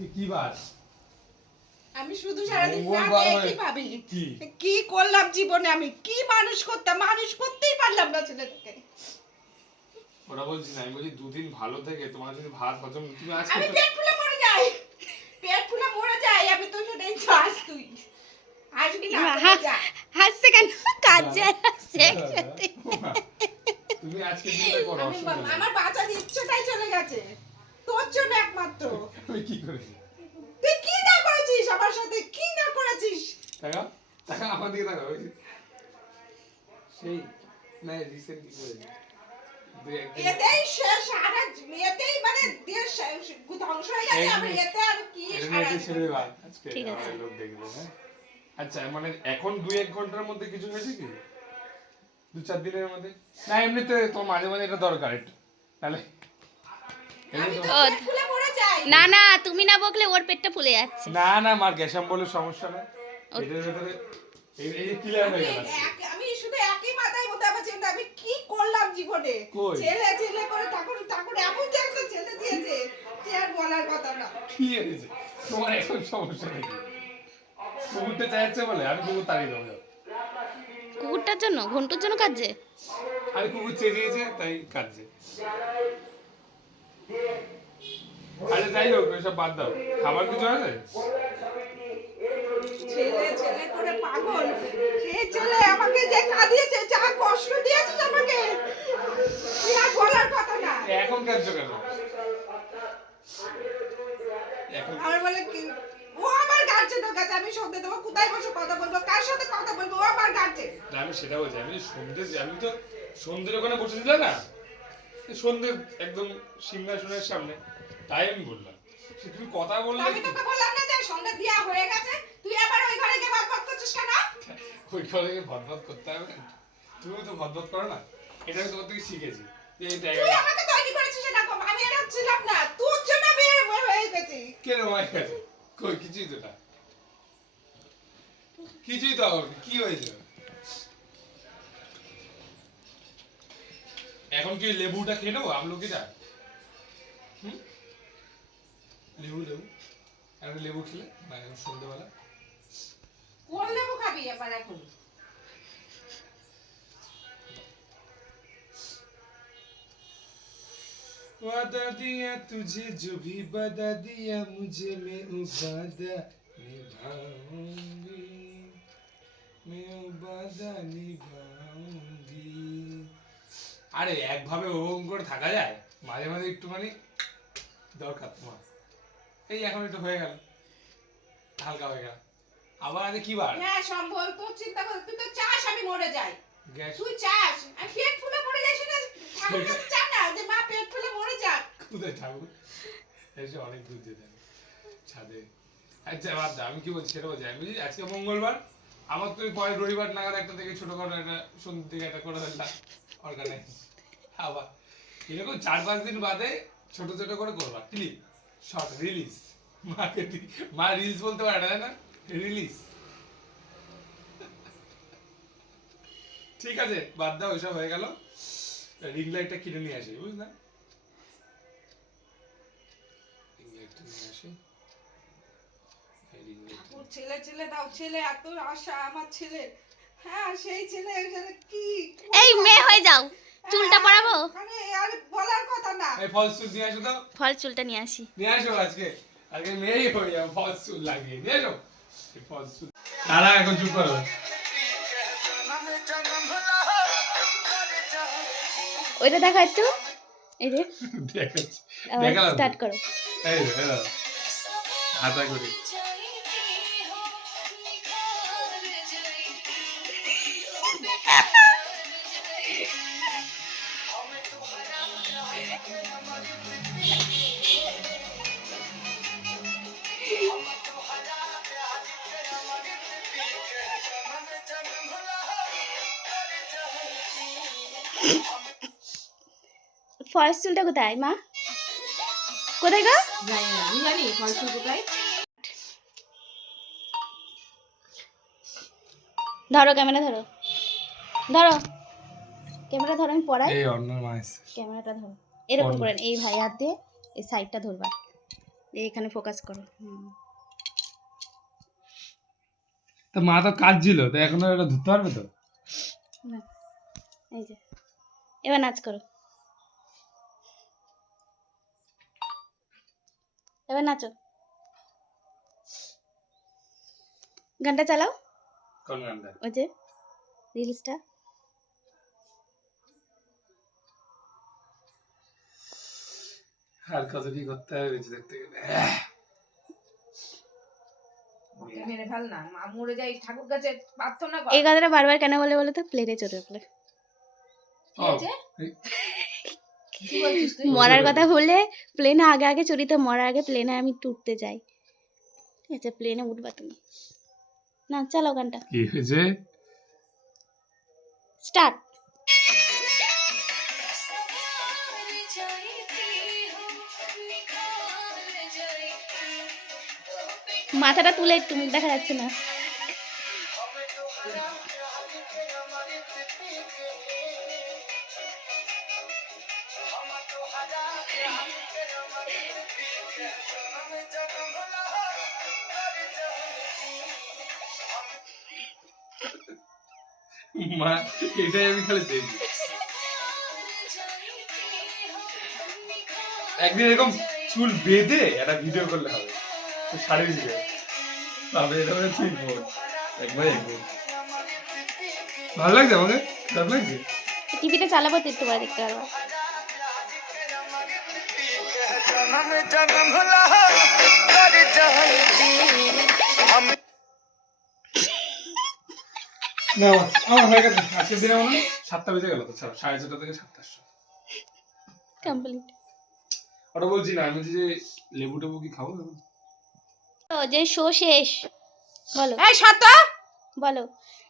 আজকে কি বার? আমি শুধু সারাদিন কি ভাবি কি করলাম জীবনে, আমি কি মানুষ করতাম, মানুষ করতেই পারলাম না ছেলেটাকে। ওরা বলছি না, আমি বলছি দুদিন ভালো থেকে তোমার যদি ভাত হজম তুমি আজকে আমি পেট ফুলে মরে যাই, পেট ফুলে মরে যাই আমি, তো সেটাই চাস তুই আসবি না যা। হাসছে কেন? কাজে হাসছে। তুমি আজকে দিনটা করো, আমার বাঁচার ইচ্ছেটাই চলে গেছে তোর জন্য একমাত্র। আমি কি করেছি? তুই কি না করেছিস আমার সাথে, কি না করেছিস? টাকা টাকা আমার দিকে টাকা সেই না রিসেন্ট কি করেছি এতেই শেষ, আর এতেই মানে দেশ ধ্বংস হয়ে গেছে। আমি এতে আর কি সারা ছেড়ে দেবা আজকে আমার লোক দেখবে। হ্যাঁ আচ্ছা, মানে এখন 2-1 ঘন্টার মধ্যে কিছু হয়েছে কি 2-4 দিনের মধ্যে? না এমনিতে তো মাঝে মাঝে এটা দরকার একটু, তাহলে না না তুমি না বকলে ওর পেটটা ফুলে যাচ্ছে। না না মার গ্যাসাম বলে সমস্যা না, এটার ভেতরে এই ক্লিয়ার হয়ে গেল। আমি শুধু একই মাথায় মধ্যে আবার চিন্তা, আমি কি করলাম জীবনে, ছেলে ছেলে করে ঠাকুর ঠাকুর এমন যে একটা ছেলে দিয়েছে যে আর বলার কথা না। কি হয়েছে তোমার এখন সমস্যা নেই? কুকুরটা চাইছে বলে আমি কুকুর তাড়িয়ে দেবো। কুকুরটার জন্য, ঘন্টুর জন্য কাজে আমি কুকুর চেয়েছে তাই কাজে। আরে যাই হোক এসব বাদ দাও, খাবার কিছু আছে? ছেলে ছেলে করে পাগল, সেই ছেলে আমাকে যে কাঁদিয়েছে, যা কষ্ট দিয়েছে আমাকে, কি আর বলার কথা না। এখন কাঁদছো কেন? আমার বলে কি ও আমার গার্জেন, ওর কাছে আমি সন্ধ্যে দেবো, কোথায় বসে কথা বলবো, কার সাথে কথা বলবো, ও আমার গার্জেন। আমি সেটা বলছি, আমি সন্ধ্যে, আমি তো সন্ধ্যের ওখানে বসেছিলাম না, সন্ধ্যে একদম সিংহাসনের সামনে, তাই আমি বললাম তুমি কথা বললে। আমি তোকে বললাম না যে সন্ধ্যা দিয়া হয়ে গেছে, তুই আবার ওই ঘরে গিয়ে ভাত করছিস কেন? ওই ঘরে গিয়ে ভদভদ করতে হবে? তুমি তো ভদভদ করো না, এটা আমি তোমার থেকে শিখেছি। তুই আমাকে তৈরি করেছিস এরকম, আমি এরকম ছিলাম না, তোর জন্য আমি এরকম হয়ে গেছি। কেন হয়ে গেছে? কই কিছুই তো না, কিছুই তো হবে, কি হয়েছে? এখন কি লেবুটা খেয়ে নেবো, আমলকিটা? লেবু লেবু একটা লেবু খেলে না এখন সন্ধ্যেবেলা? কোন লেবু খাবি আবার এখন? वादा दिया तुझे जो भी वादा दिया मुझे मैं वो वादा निभाऊंगी, मैं वो वादा निभाऊंगी। আরে একভাবে ওরকম করে থাকা যায়? মাঝে মাঝে একটুখানি দরকার তোমার। এই এখন একটু হয়ে গেল, হালকা হয়ে গেল, আবার আগে কি বার? হ্যাঁ সম্ভব, তোর চিন্তা কর, তুই তো চাস আমি মরে যাই, গ্যাস তুই চাস আমি পেট ফুলে মরে যাই, সেটা ঠাকুর কাছে চা না যে মা পেট ফুলে মরে যাক। কোথায় ঠাকুর এসে অনেক দূর যেতে ছাদে। আচ্ছা বাদ দাও, আমি কি বলছি সেটা বলছি। আমি বলছি আজকে মঙ্গলবার, আমার তো পরে রবিবার নাগাদ একটা থেকে ছোট করে একটা সন্ধ্যের দিকে একটা করে ফেললাম অর্গানাইজ। আবার এরকম 4-5 দিন বাদে ছোট ছোট করে করবা ক্লিপ শর্ট রিলিজ, মার্কেটিং। মা রিলস বলতে পারে না, রিলিজ। ঠিক আছে বাদ দাও, ওইসব হয়ে গেল। রিং লাইটটা কিনে নিয়ে আসি, বুঝলা? ছেলে ছেলে দাও, ছেলে এত আশা আমার ছেলে, হ্যাঁ সেই ছেলে কি এই মেয়ে হয়ে যাও, চুলটা পরাবো। মানে আর বলার কথা না। এই ফলস চুল নিয়ে আসো তো, ফল চুলটা নিয়ে আসি। নিয়ে আসো আজকে, আজকে মেয়েই হয়ে যাও, ফলস চুল লাগিয়ে নিয়ে আসো ফলস চুল। তারা এখন চুপ করো, ওইটা দেখো একটু, এই যে দেখাচ্ছি, দেখালাম, স্টার্ট করো। এই রে হাতা করে ফলস চুলটা কোথায় মা? কোথায় গো? জানি না, আমি জানি ফলস কোথায়। ধরো ক্যামেরা, ধরো ধরো ক্যামেরা ধরো, আমি পড়াই। এই অন্য মাইস ক্যামেরাটা ধরো, এরকম করেন, এই ভাই হাত দিয়ে এই সাইডটা ধরবা। এখানে ফোকাস করো। তো মা তো কাজ ছিল তো এখন এটা ধরতে পারবে তো? না, এই যে এবার নাচ করো, এবার নাচো, গানটা চালাও, কোন গানটা? ওই যে রিলসটা। আর কত কি করতে হবে বেঁচে থাকতে গেলে। ওকে মেরে ফেল না, মা মরে যাই ঠাকুর কাছে প্রার্থনা কর। এই কথাটা বারবার কেন বলে বলে তো প্লেনে চড়ে উঠলে। কি হয়েছে? কি বলছিস তুই? মরার কথা বলে প্লেনে আগে আগে চড়ি, তো মরার আগে প্লেনে আমি একটু উঠতে চাই। ঠিক আছে, প্লেনে উঠবা তুমি। না চালাও গানটা, কি হয়েছে? স্টার্ট। মাথাটা তুলে একটু, মুখ দেখা যাচ্ছে না। মা এটাই আমি খালি দেখি। একদিন এরকম চুল বেঁধে একটা ভিডিও করলে হবে, শাড়ির ভিডিও। তবে এরকম ঠিক বল একবার ভালো লাগছে আমাকে, খারাপ লাগছে? টিভিতে চালাবো তো একটু পরে দেখতে পারবো। না আমার হয়ে গেছে আজকের দিনে মনে হয় 7টা বেজে গেল তো, 6:30 থেকে 7টা। কমপ্লিট। ওটা বলছি না, আমি বলছি যে লেবু টেবু কি খাবো? তো যে শো শেষ, বলো এই সাতা বলো।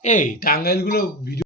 এই টাঙ্গাইল গুলো ভিডিও